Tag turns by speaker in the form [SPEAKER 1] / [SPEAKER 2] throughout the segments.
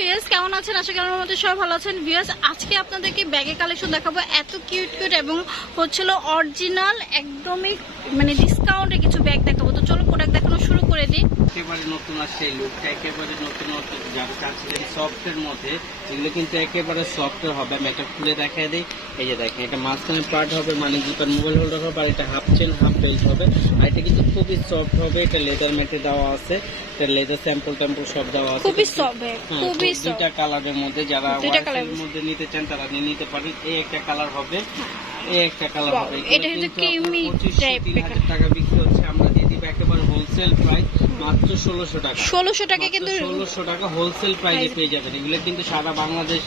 [SPEAKER 1] Viewers, কেমন আছেন? আশা করি মধ্যে সবাই ভালো আছেন। ভিউয়ার্স, আজকে আপনাদেরকে ব্যাগের কালেকশন দেখাবো। এত কিউট কিউট এবং হচ্ছিল অরিজিনাল একদমই মানে ডিসকাউন্টে কিছু ব্যাগ দেখাবো। প্রোডাক্ট দেখানো শুরু করে দিই
[SPEAKER 2] একেবারে নতুন আসছে এই লুকটা একেবারে নতুন নতুন যারা চাচ্ছিলেন সফটের মধ্যে এগুলো কিন্তু একেবারে সফটের হবে। আমি একটা খুলে দেখাই দিই। এই যে দেখেন এটা মাঝখানে পার্ট হবে মানে জিপার মোবাইল হোল্ডার হবে আর এটা হাফ চেন হাফ বেল্ট হবে। আর এটা কিন্তু খুবই সফট হবে এটা লেদার মেটে দেওয়া আছে। এটা লেদার স্যাম্পল ট্যাম্পল সব দেওয়া আছে।
[SPEAKER 1] খুবই সফট
[SPEAKER 2] হ্যাঁ,
[SPEAKER 1] খুবই
[SPEAKER 2] তো দুইটা কালারের মধ্যে যারা
[SPEAKER 1] দুইটা
[SPEAKER 2] মধ্যে নিতে চান তারা নিয়ে নিতে পারেন। এই একটা কালার হবে এই একটা কালার হবে।
[SPEAKER 1] এটা
[SPEAKER 2] টাকা বিক্রি হচ্ছে। আমরা হোলসেল প্রাইস মাত্র ষোলোশো টাকা।
[SPEAKER 1] ষোলোশো টাকা কিন্তু
[SPEAKER 2] ষোলোশো টাকা হোলসেল প্রাইসে পেয়ে যাবেন। এগুলো কিন্তু সারা বাংলাদেশ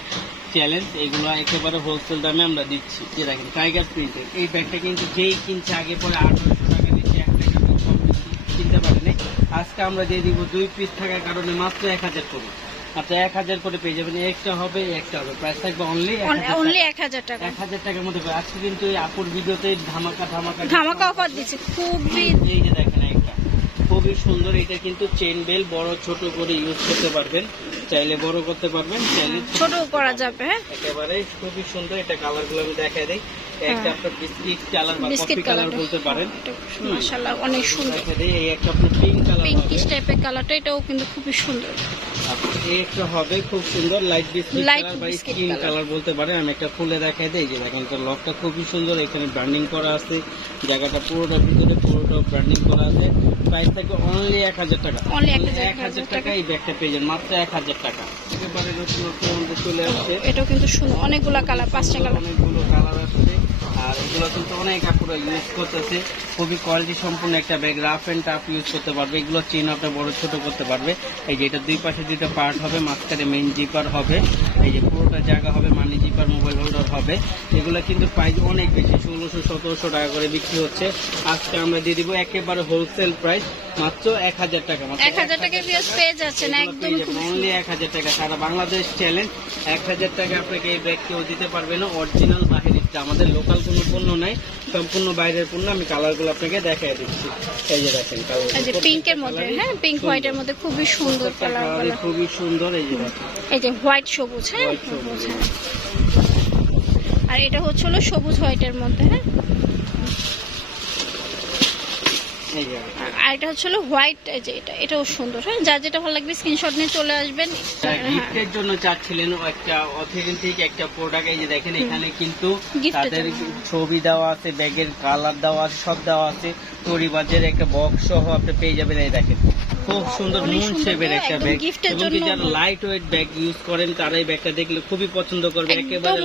[SPEAKER 2] চ্যালেঞ্জ এগুলো একেবারে হোলসেল দামে আমরা দিচ্ছি। এই দেখেন টাইগার প্রিন্টের এই ব্যাগটা কিন্তু যেই কিনছে আগে পরে আঠারোশো টাকা নিচ্ছে এক টাকা কিনতে পারেনি আজকে আমরা দিয়ে দিব দুই পিস থাকার কারণে মাত্র এক হাজার করে। মাত্র এক হাজার করে পেয়ে যাবেন। একটা হবে একটা হবে। প্রাইস থাকবে অনলি
[SPEAKER 1] অনলি এক হাজার টাকা।
[SPEAKER 2] এক হাজার টাকার মধ্যে। আজকে কিন্তু এই আপুর ভিডিওতে ধামাকা ধামাকা
[SPEAKER 1] ধামাকা অফার দিচ্ছে। খুবই
[SPEAKER 2] এই যে দেখেন খুবই সুন্দর এটা কিন্তু চেন বেল বড় ছোট করে ইউজ করতে পারবেন। চাইলে বড় করতে পারবেন চাইলে
[SPEAKER 1] ছোট করা যাবে হ্যাঁ?
[SPEAKER 2] একেবারে খুবই সুন্দর এটা কালারগুলো আমি দেখাই দিই। একটা আপনার বিস্কিট কালার বা কফি কালার বলতে পারেন।
[SPEAKER 1] মাশাআল্লাহ অনেক সুন্দর।
[SPEAKER 2] এই একটা আপনার পিঙ্ক কালার
[SPEAKER 1] পিঙ্কিশ টাইপের কালারটা এটাও কিন্তু খুবই সুন্দর।
[SPEAKER 2] এই একটা হবে খুব সুন্দর লাইট বিস্কিট কালার বা স্কিন কালার বলতে পারেন। আমি একটা খুলে দেখাই দিই যে দেখেন এটা লকটা খুবই সুন্দর এখানে ব্র্যান্ডিং করা আছে। জায়গাটা পুরোটা ভিতরে পুরোটা ব্র্যান্ডিং করা আছে। প্রাইস থাকবে অনলি এক হাজার টাকা।
[SPEAKER 1] Only
[SPEAKER 2] এক হাজার টাকা। এই ব্যাগটা পেয়ে যান মাত্র এক হাজার টাকা। একেবারে নতুন নতুন চলে আসছে।
[SPEAKER 1] এটাও কিন্তু অনেকগুলা কালার পাঁচটা কালার
[SPEAKER 2] অনেকগুলো কালার আসছে। কিন্তু অনেক আপুরা ইউজ করতেছে। খুবই কোয়ালিটি সম্পূর্ণ একটা bag rough and tough use করতে পারবে। এগুলো চেন আপনার বড় ছোট করতে পারবে। এই যে এটা দুই পাশে দুইটা পার্ট হবে মাঝখানে মেইন জিপার হবে। এই যে পুরোটা জায়গা হবে মানি জিপার মোবাইল হোল্ডার হবে। এগুলো কিন্তু প্রাইস অনেক বেশি ষোলোশো সতেরোশো টাকা করে বিক্রি হচ্ছে। আজকে আমরা দিয়ে দিব একেবারে হোলসেল প্রাইস মাত্র এক হাজার টাকা
[SPEAKER 1] এক হাজার টাকা পেয়ে যাচ্ছেন
[SPEAKER 2] অনলি এক হাজার টাকা। সারা বাংলাদেশ চ্যালেঞ্জ এক হাজার টাকা আপনাকে এই ব্যাগ কেউ দিতে পারবে না অরিজিনাল বাহিনীটা আমাদের লোকাল কোনো পণ্য নাই সম্পূর্ণ বাইরের পণ্য আমি কালারগুলো আপনাকে দেখাই দিচ্ছি। এই যে দেখেন কালার
[SPEAKER 1] এই যে পিঙ্কের মধ্যে হ্যাঁ পিঙ্ক হোয়াইটের মধ্যে খুবই সুন্দর কালার
[SPEAKER 2] খুবই সুন্দর এই যে
[SPEAKER 1] এই যে হোয়াইট সবুজ হ্যাঁ
[SPEAKER 2] সবুজ।
[SPEAKER 1] হ্যাঁ। আর এটা হচ্ছে হলো সবুজ হোয়াইটের মধ্যে হ্যাঁ। আর এটা হচ্ছে হলো হোয়াইট যে এটা এটাও সুন্দর হ্যাঁ? যার যেটা ভালো লাগবে স্ক্রিনশট নিয়ে চলে আসবেন।
[SPEAKER 2] গিফটের জন্য চাচ্ছিলেন একটা অথেন্টিক একটা প্রোডাক্ট এই যে দেখেন এখানে কিন্তু তাদের ছবি দেওয়া আছে ব্যাগের কালার দেওয়া আছে সব দেওয়া আছে। তরিবাজের একটা বক্স সহ আপনি পেয়ে যাবেন এই দেখেন। খুব সুন্দর মুন শেপের একটা ব্যাগ এবং কি যারা লাইট ওয়েট ব্যাগ ইউজ করেন তারা এই ব্যাগটা দেখলে খুবই পছন্দ করবে। একেবারে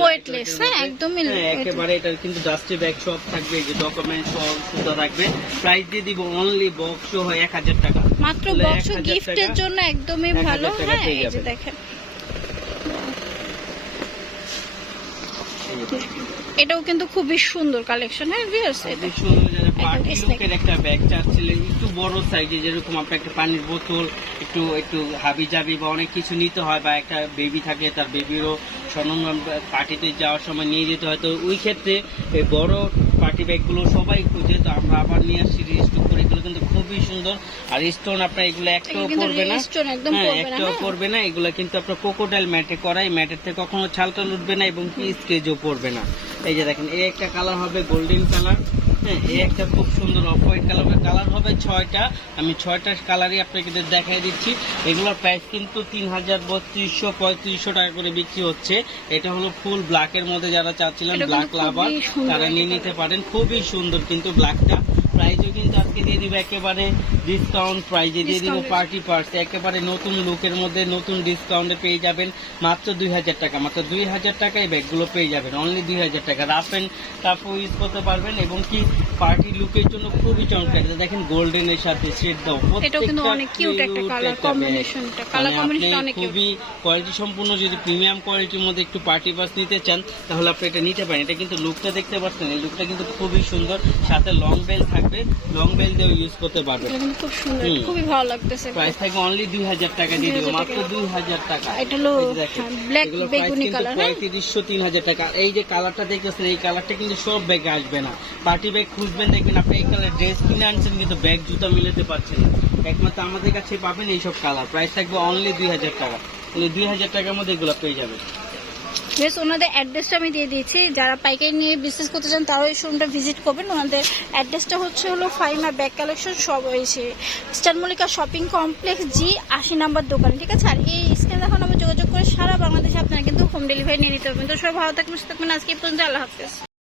[SPEAKER 1] হ্যাঁ, একদমই
[SPEAKER 2] হ্যাঁ, একেবারে এটার কিন্তু ডাস্টি ব্যাগ সব থাকবে যে ডকুমেন্ট সব সুন্দর থাকবে প্রাইস দিয়ে দিব অনলি বক্স হয় এক হাজার টাকা।
[SPEAKER 1] মাত্র বক্স
[SPEAKER 2] 1000
[SPEAKER 1] গিফটের জন্য একদমই ভালো। হ্যাঁ এই যে দেখেন। এটাও কিন্তু খুবই সুন্দর কালেকশন হ্যাঁ ভিউয়ার্স
[SPEAKER 2] একটা ব্যাগ চাচ্ছিলেন একটু বড় সাইজে যেরকম আপনার একটা পানির বোতল একটু একটু হাবি জাবি বা অনেক কিছু নিতে হয় বা একটা বেবি থাকে তার বেবিরও সরঞ্জাম পার্টিতে যাওয়ার সময় নিয়ে যেতে হয়। তো ওই ক্ষেত্রে এই বড় পার্টি ব্যাগগুলো সবাই খুঁজে তো আমরা আবার নিয়ে আসছি রিস্টোর করে এগুলো কিন্তু খুবই সুন্দর। আর স্টোন আপনার এগুলো একটাও পড়বে না। হ্যাঁ
[SPEAKER 1] না,
[SPEAKER 2] একটাও
[SPEAKER 1] হ্যাঁ।
[SPEAKER 2] পড়বে না। এগুলো কিন্তু আপনার কোকোডাইল ম্যাটে করাই ম্যাটের থেকে কখনো ছালটাল উঠবে না এবং কি স্কেচও পড়বে না। এই যে দেখেন এই একটা কালার হবে গোল্ডেন কালার হ্যাঁ এই একটা খুব সুন্দর অফ হোয়াইট কালার কালার হবে ছয়টা আমি ছয়টা কালারই আপনাকে দেখাই দিচ্ছি এগুলোর প্রাইস কিন্তু তিন হাজার বত্রিশশো পঁয়ত্রিশশো টাকা করে বিক্রি হচ্ছে। এটা হলো ফুল ব্ল্যাকের মধ্যে যারা চাচ্ছিলেন ব্ল্যাক লাভার তারা নিয়ে নিতে পারেন। খুবই সুন্দর কিন্তু ব্ল্যাকটা প্রাইজও কিন্তু আজকে দিয়ে দিব একেবারে ডিসকাউন্ট প্রাইজে দিয়ে দিব পার্টি পার্স একেবারে নতুন লুকের মধ্যে নতুন ডিসকাউন্টে পেয়ে যাবেন মাত্র দুই হাজার টাকা। মাত্র দুই হাজার টাকায় ব্যাগগুলো পেয়ে যাবেন অনলি দুই হাজার টাকা। রাফ অ্যান্ড টাফও ইউজ করতে পারবেন এবং কি পার্টি লুকের জন্য খুবই চমৎকার। দেখেন গোল্ডেনের সাথে সেট দাও। মানে খুবই কোয়ালিটি সম্পূর্ণ যদি প্রিমিয়াম কোয়ালিটির মধ্যে একটু পার্টি পাস নিতে চান তাহলে আপনি এটা নিতে পারেন। এটা কিন্তু লুকটা দেখতে পাচ্ছেন। এই লুকটা কিন্তু খুবই সুন্দর। সাথে লং বেল থাকবে। লং বেল দিয়েও ইউজ করতে পারবেন
[SPEAKER 1] এটা খুব সুন্দর খুবই ভালো লাগতেছে।
[SPEAKER 2] প্রাইস থাকবে অনলি দুই হাজার টাকা দিয়ে দিব
[SPEAKER 1] 2000
[SPEAKER 2] মাত্র
[SPEAKER 1] টাকা।
[SPEAKER 2] দুই হাজার টাকা।
[SPEAKER 1] এটা হলো
[SPEAKER 2] price
[SPEAKER 1] বেগুনি colour, হ্যাঁ?
[SPEAKER 2] পঁয়ত্রিশশো তিন হাজার টাকা। এই যে কালারটা দেখতেছেন এই কালারটা কিন্তু সব ব্যাগে আসবে না। পার্টি ব্যাগ খুঁজবেন দেখবেন আপনি এই কালার ড্রেস কিনে আনছেন কিন্তু ব্যাগ জুতা মিলাতে পারছেন না। একমাত্র আমাদের কাছে পাবেন এইসব কালার প্রাইস থাকবে অনলি দুই হাজার টাকা। দুই হাজার টাকার মধ্যে এগুলো পেয়ে যাবেন।
[SPEAKER 1] বেশ ওনাদের অ্যাড্রেসটা আমি দিয়ে দিয়েছি। যারা পাইকারি নিয়ে বিজনেস করতে চান, তারাও এই শোরুমটা ভিজিট করবেন। ওনাদের অ্যাড্রেসটা হচ্ছে হলো ফাইমা ব্যাগ কালেকশন সব হয়েছে star Mallika shopping complex G আশি নাম্বার দোকান, ঠিক আছে? আর এই স্ক্যান আমার যোগাযোগ করে সারা বাংলাদেশে আপনারা কিন্তু হোম ডেলিভারি নিয়ে নিতে পারবেন। তো সবাই ভালো থাকবেন, সুস্থ থাকবেন। আজকে পর্যন্ত আল্লাহ হাফেজ।